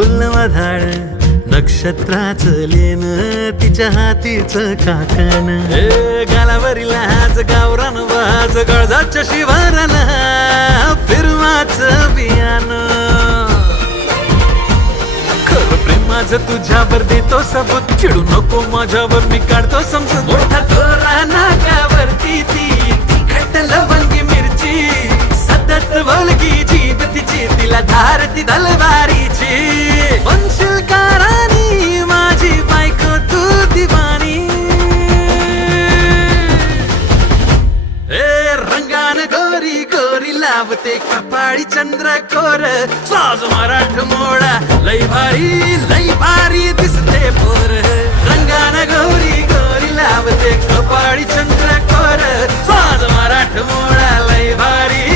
बोल मधाळ नक्षत्राचं लेन तिच्या हातीचं काकण गालावरील आज गावरान वाज गळजाच्या शिवाराला फिरवाचं बियान खरं प्रेमाचं तुझ्यावर देतो सबूत चिडू नको माझ्यावर मी काढतो समजून मोठा तोरा नाकावरती ती तिखट लवंगी मिरची सतत बोलकी जीभ तिची तिला धार ती तलवारीची बनशील कारानी माझी बायको तू दिवाणी रंगान गोरी गोरी लावते कपाळी चंद्रकोर साज मराठ मोळा लई भारी दिसते पोर रंगान गोरी गोरी लावते कपाळी चंद्रकोर साज मराठ मोळा लई भारी